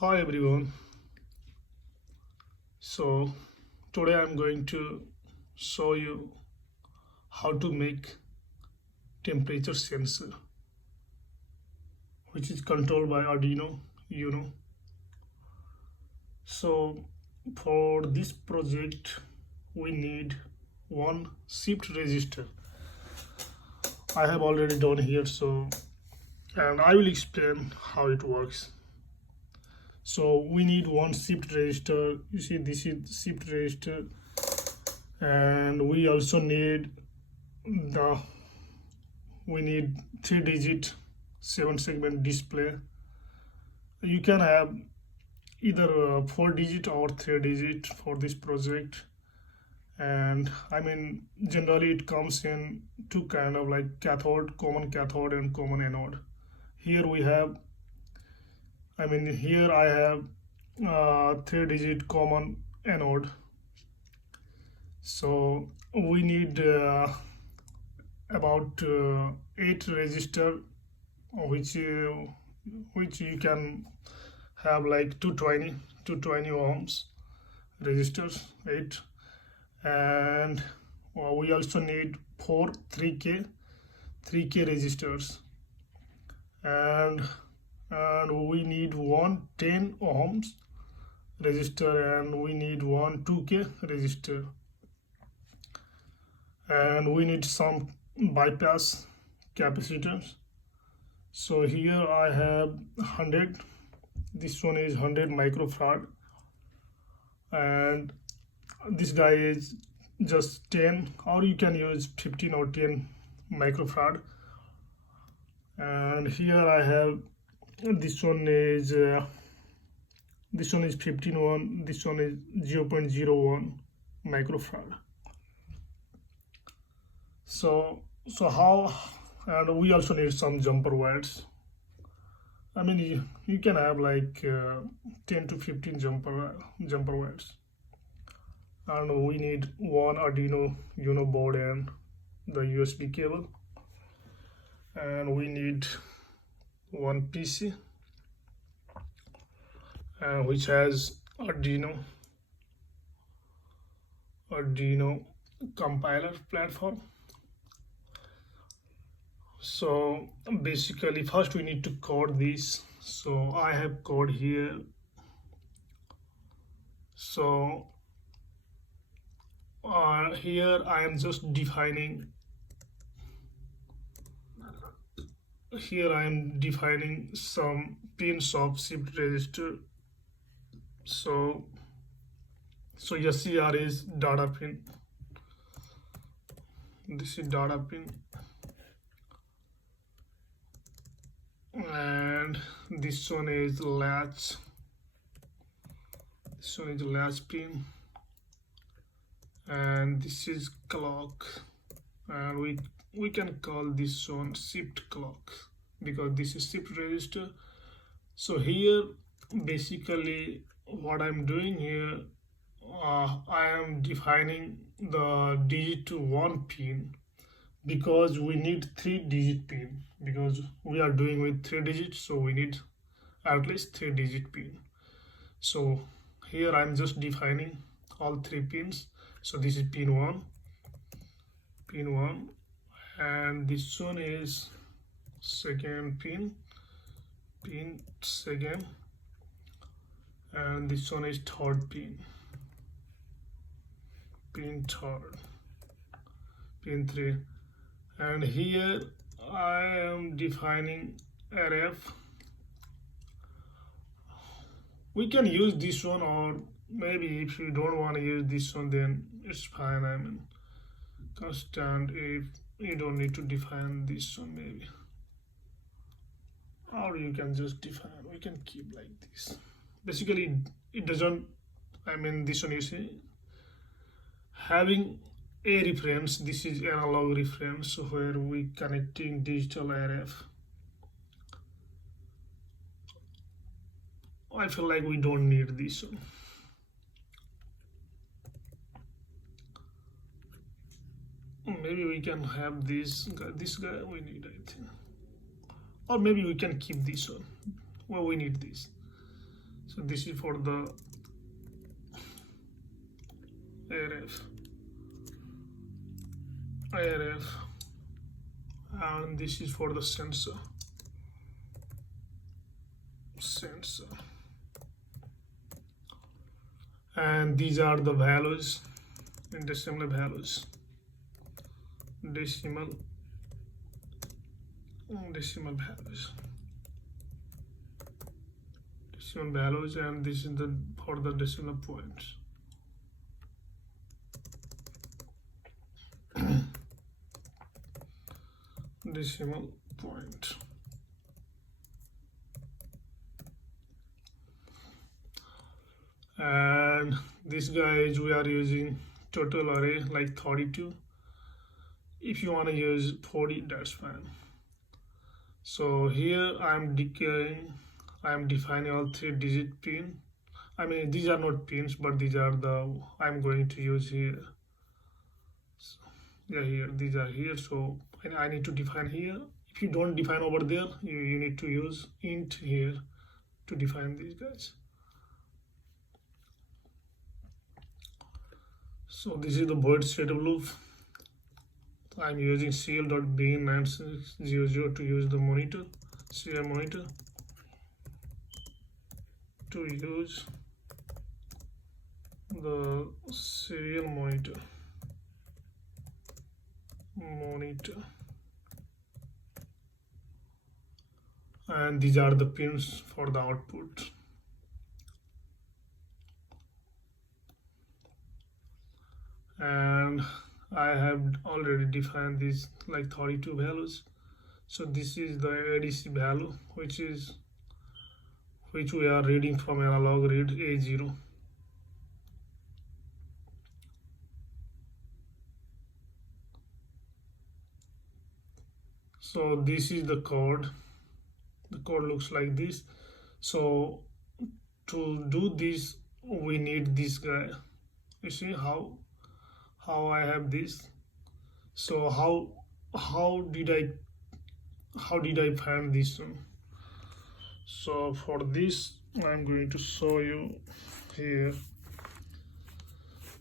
Hi everyone. So today I'm going to show you how to make temperature sensor which is controlled by Arduino. So for this project we need one shift resistor. I have already done here, and I will explain how it works. So we need one shift resistor. You see, this is shift resistor, and we also need the we need 3-digit 7-segment display. You can have either 4-digit or 3-digit for this project, and I mean generally it comes in two kind of like common cathode and common anode. Here we have, here I have 3-digit common anode. So we need about 8 resistor, which you can have like 220 ohms resistors, 8. And we also need 4 3k resistors, and we need one 10 ohms resistor, and we need one 2k resistor, and we need some bypass capacitors. So here I have 100, this one is 100 microfarad, and this guy is just 10, or you can use 15 or 10 microfarad. And here I have, this one is 15 this one is 0.01 microfarad. So how, and we also need some jumper wires. You can have like 10 to 15 jumper wires, and we need one Arduino Uno board and the USB cable, and we need one PC which has Arduino compiler platform. So basically first we need to code this. So I have code here. So here I am just defining, some pins of shift resistor. So SCR is data pin, this is data pin, and this one is latch, pin, and this is clock, and we can call this one shift clock because this is shift resistor. So here basically what I'm doing here, I am defining the digit to 1 pin, because we need 3-digit pin, because we are doing with 3 digits, so we need at least 3-digit pin. So here I'm just defining all 3 pins. So this is pin 1, and this one is second pin, second, and this one is third pin, third, pin 3. And here I am defining RF. We can use this one, or maybe if you don't want to use this one, then it's fine. Constant, if you don't need to define this one, maybe, or you can just define, we can keep like this. Basically it doesn't, this one, you see, having a reference, this is analog reference where we connecting digital RF. I feel like we don't need this one. Maybe we can have this guy we need, I think, or maybe we can keep this one. Well, we need this. So So this is for the RF, and this is for the sensor. And these are the values in decimal values, decimal values, and this is the for the decimal points. Decimal point. And this guys, we are using total array like 32. If you want to use 40, that's fine. So here I'm defining all 3-digit pin. I mean, these are not pins, but these are the I'm going to use here. So, yeah, here these are here. So I need to define here. If you don't define over there, you need to use int here to define these guys. So this is the void setup loop. I'm using cl.begin9600 to use the monitor, serial monitor, to use the serial monitor. And these are the pins for the output. And I have already defined these like 32 values. So this is the ADC value, which we are reading from analog read A0. So this is the code. The code looks like this. So to do this, we need this guy. You see how I have this. So how did I find this one? So for this, I'm going to show you here.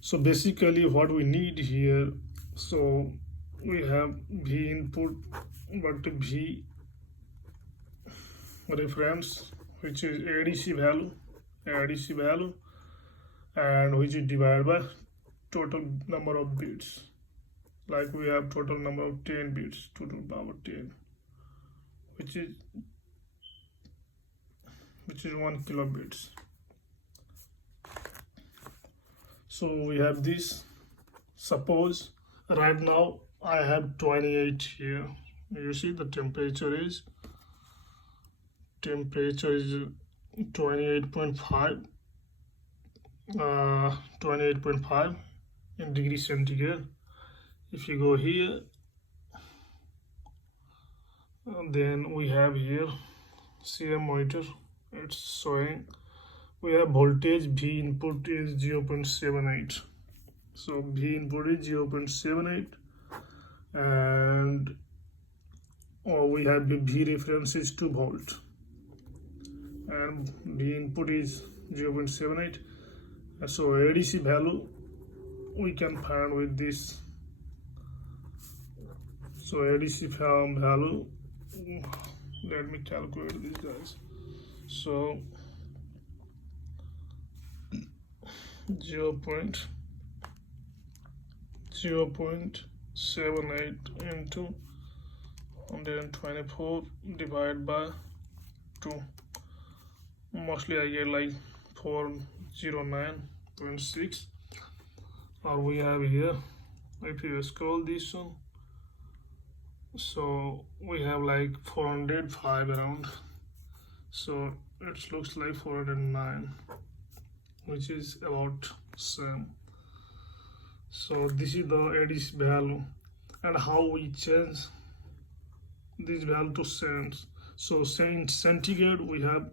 So basically what we need here, so we have V input, but V reference, which is ADC value, and which is divided by total number of bits. Like we have total number of 10 bits, 2 to the power 10, which is 1 kilobits. So we have this. Suppose right now I have 28 here. You see the temperature is 28.5 in degrees centigrade. If you go here, then we have here CM monitor. It's showing we have voltage. V input is 0.78. So V input is 0.78, and we have the V reference is 2 volt, and V input is 0.78. So ADC value we can find with this. So ADC value, let me calculate these guys. So 0.78 into 124 divided by 2. Mostly I get like 409.6. Or we have here, if you scroll this one, so we have like 405 around. So it looks like 409, which is about same. So this is the ADC value, and how we change this value to cents. So in centigrade we have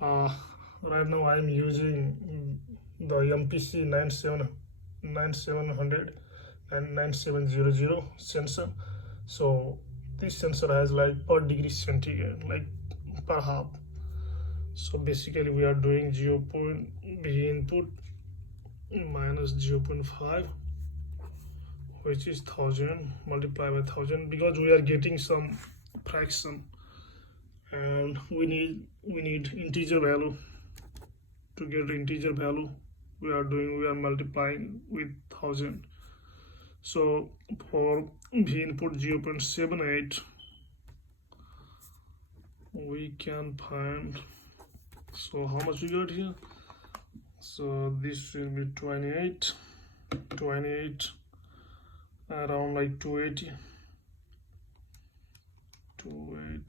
right now I'm using the MPC 9700 and 9700 sensor. So this sensor has like per degree centigrade, like per half. So basically we are doing 0.b input minus 0.5, which is 1000 multiplied by 1000, because we are getting some fraction and we need integer value. To get integer value, we are multiplying with 1000. So for v input 0.78, we can find, so how much we got here? So this will be 28 around like 280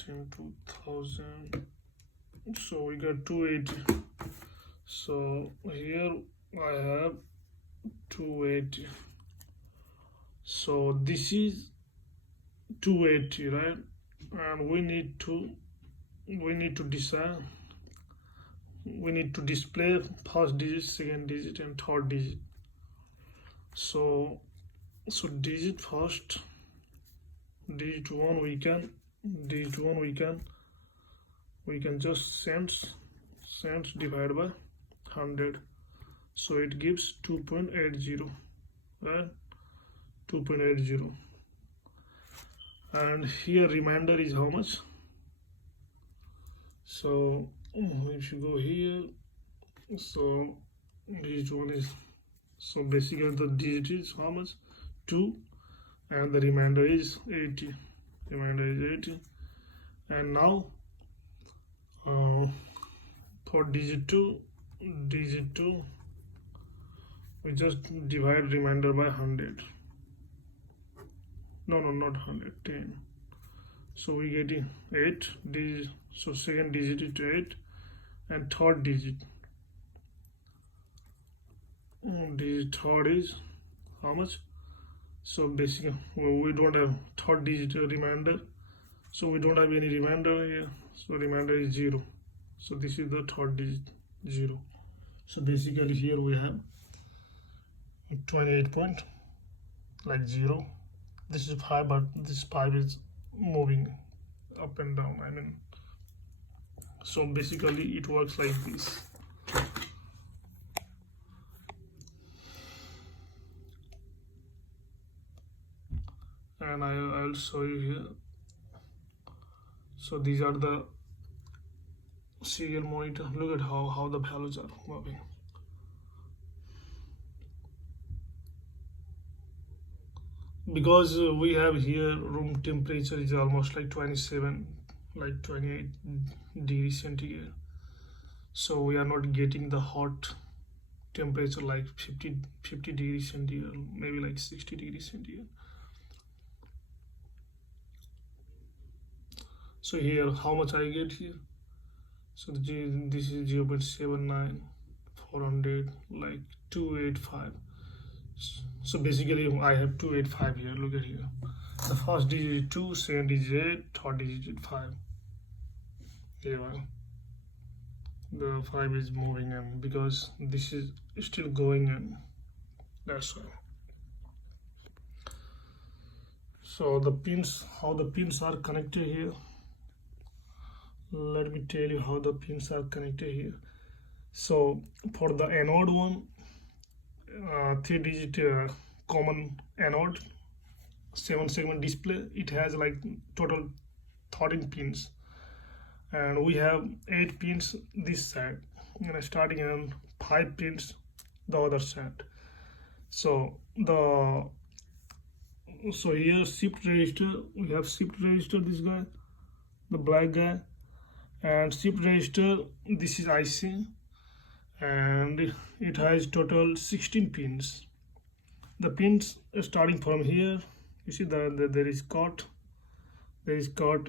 into 1000, so we got 280. So here I have 280, so this is 280, right? And we need to decide, we need to display first digit, second digit, and third digit. So digit first, digit 1 we can just cents divided by 100, so it gives 2.80, right? 2.80. And here remainder is how much? So if you go here, so digit 1 is, so basically the digit is how much? 2, and the remainder is 80. And now for digit 2, we just divide remainder by 100. No, not 100, 10. So we get 8 digit. So second digit is 8, and third digit third is how much? So basically we don't have third digit remainder, so we don't have any remainder here, so remainder is 0. So this is the third digit, 0. So basically here we have 28 point like 0. This is 5, but this 5 is moving up and down, I mean. So basically it works like this. And I'll show you here. So these are the serial monitor. Look at how the values are moving. Because we have here room temperature is almost like 27, like 28 degrees centigrade. So we are not getting the hot temperature like 50 degrees centigrade, maybe like 60 degrees centigrade. So here how much I get here? So this is 0.79, 400, like 285. So basically I have 285 here. Look at here. The first digit is 2, second digit is 8, third digit is 5. Here the 5 is moving in because this is still going in. That's why. So the pins, how the pins are connected here. Let me tell you how the pins are connected here. So for the anode one, 3-digit common anode 7-segment display, it has like total 13 pins, and we have 8 pins this side, and starting and 5 pins the other side. So here shift register, we have shift register, this guy, the black guy, and shift register, this is IC, and it has total 16 pins. The pins starting from here, you see that there is cut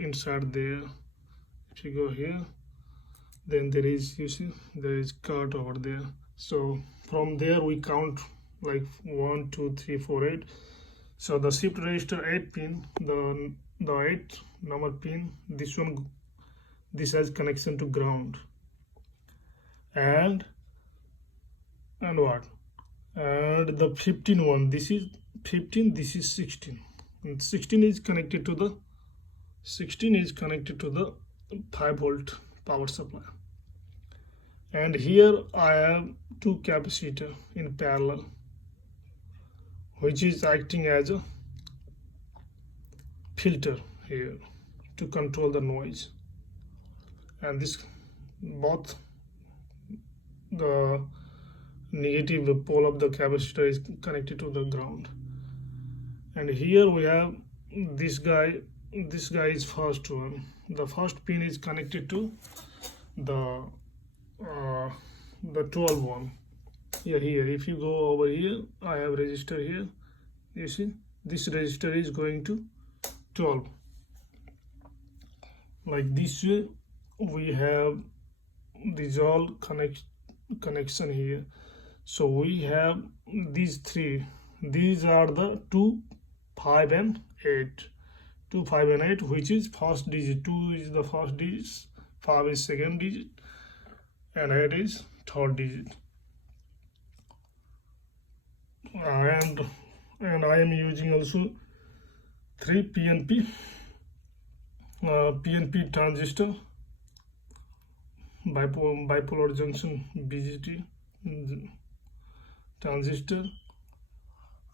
inside there. If you go here, then there is, you see there is cut over there. So from there we count like 1 2 3 4 8. So the shift register 8 pin, the 8 number pin, this one, this has connection to ground, and what, and the 15 one, this is 15, this is 16, and 16 is connected to the 5 volt power supply. And here I have two capacitors in parallel, which is acting as a filter here to control the noise. And this both the negative pole of the capacitor is connected to the ground. And here we have this guy is first one. The first pin is connected to the 12 one. Here if you go over here, I have resistor here. You see this resistor is going to 12. Like this way we have these all connection here. So we have these three. These are the 2, 5 and 8. 2, 5 and 8, which is first digit. 2 is the first digit, 5 is second digit, and 8 is third digit. And I am using also 3 PNP transistor, bipolar junction BJT transistor,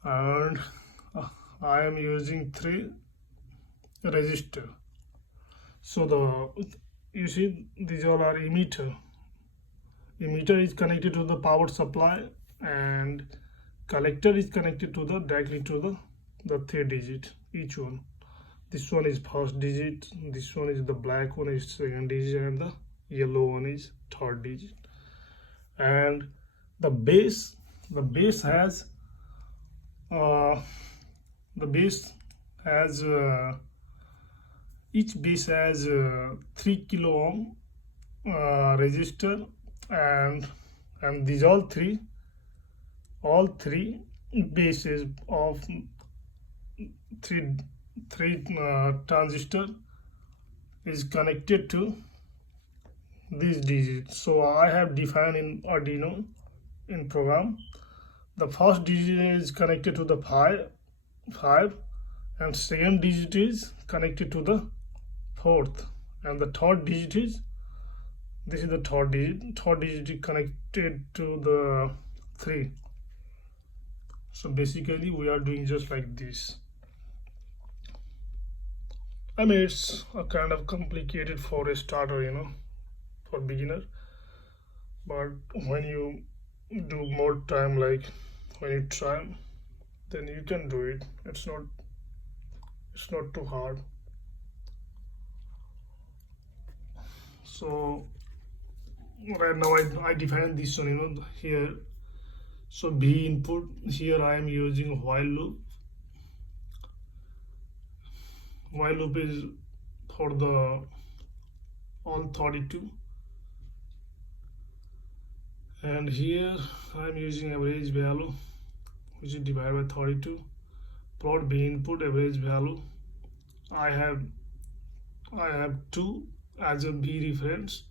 and I am using 3 resistor. So you see these all are emitter is connected to the power supply, and collector is connected to the directly to the 3 digit each one. This one is first digit, this one is the black one is second digit, and the yellow one is third digit. And the base has each base has 3 kilo ohm resistor, and these all three bases of three transistor is connected to these digits. So I have defined in Arduino in program. The first digit is connected to the 5, and second digit is connected to the 4th, and the third digit is this is the third digit is connected to the 3. So basically we are doing just like this. I mean, it's a kind of complicated for a starter, for beginner, but when you do more time, like when you try, then you can do it. It's not too hard. So right now I define this one, here. So B input, here I am using while loop. While loop is for the all 32, and here I am using average value, which is divided by 32. Plot B input average value. I have 2 as a B reference.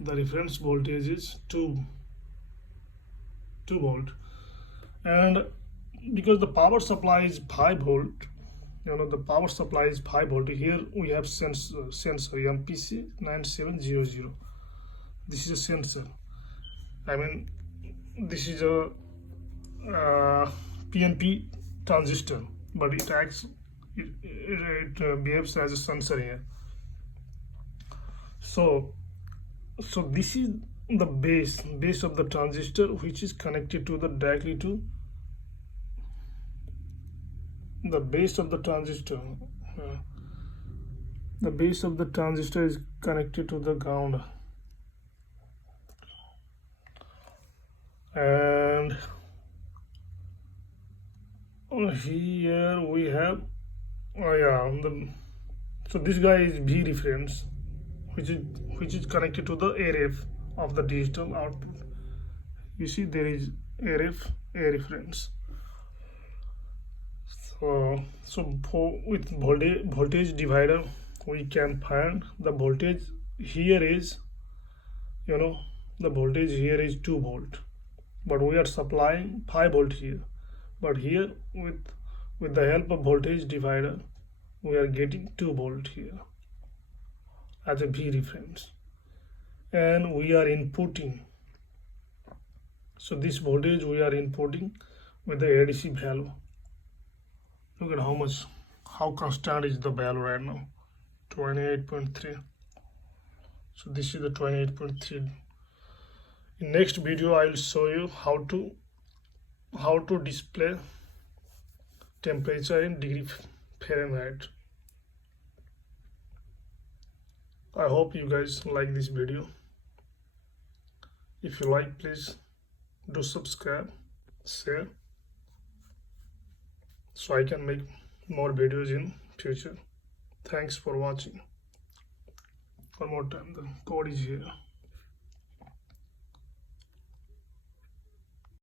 The reference voltage is 2 volt, and because the power supply is 5 volt, the power supply is 5 volt. Here we have sensor MPC 9700. This is a sensor. I mean, this is a PNP transistor, but it behaves as a sensor here. So this is the base of the transistor, which is connected to directly to the base of the transistor. The base of the transistor is connected to the ground, and here we have so this guy is V reference, which is connected to the ARF of the digital output. You see there is ARF, A reference. So with voltage divider we can find the voltage here is, the voltage here is 2 volt, but we are supplying 5 volt here. But here with the help of voltage divider we are getting 2 volt here as a V reference. and we are inputting. So this voltage we are inputting with the ADC value. Look at how constant is the value right now, 28.3. So this is the 28.3. In next video I will show you how to display temperature in degree Fahrenheit. I hope you guys like this video. If you like, please do subscribe, share, so I can make more videos in future. Thanks for watching. One more time, the code is here.